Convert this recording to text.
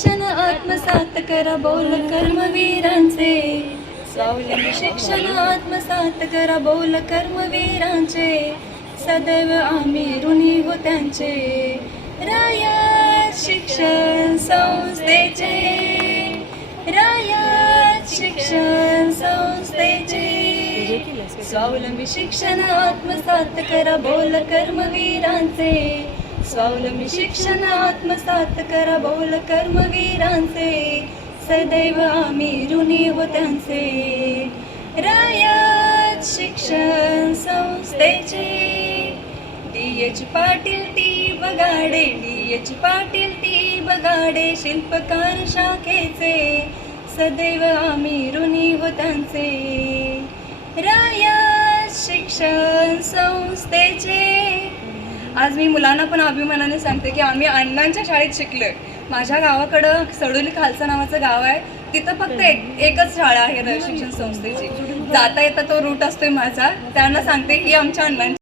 शिक्षण आत्मसात करा बोल कर्मवीरांचे, स्वावलंबी शिक्षण आत्मसात करा बोल कर्मवीरांचे, सदैव आम्ही ऋणी हो त्यांचे. रयत शिक्षण संस्थेचे, रयत शिक्षण संस्थेचे, स्वावलंबी शिक्षण आत्मसात करा बोल कर्मवीरांचे, स्वावलंबी शिक्षण आत्मसात करा बोल कर्मवीरांचे, सदैव आम्ही ऋणी हो त्यांचे. रयत शिक्षण संस्थेचे. डी.एच. पाटील ती बगाडे, डी.एच. पाटील ती बगाडे, शिल्पकार शाखेचे, सदैव आम्ही ऋणी हो त्यांचे. रयत शिक्षण संस्थेचे. आज मी मुलांना पण अभिमानाने सांगते की आम्ही अण्णांच्या शाळेत शिकलोय. माझ्या गावाकडं सडोली खालसा नावाचं गाव आहे, तिथं फक्त एकच शाळा आहे रयत शिक्षण संस्थेची. जाता येता तो रूट असतोय माझा, त्यांना सांगते की आमच्या अण्णांची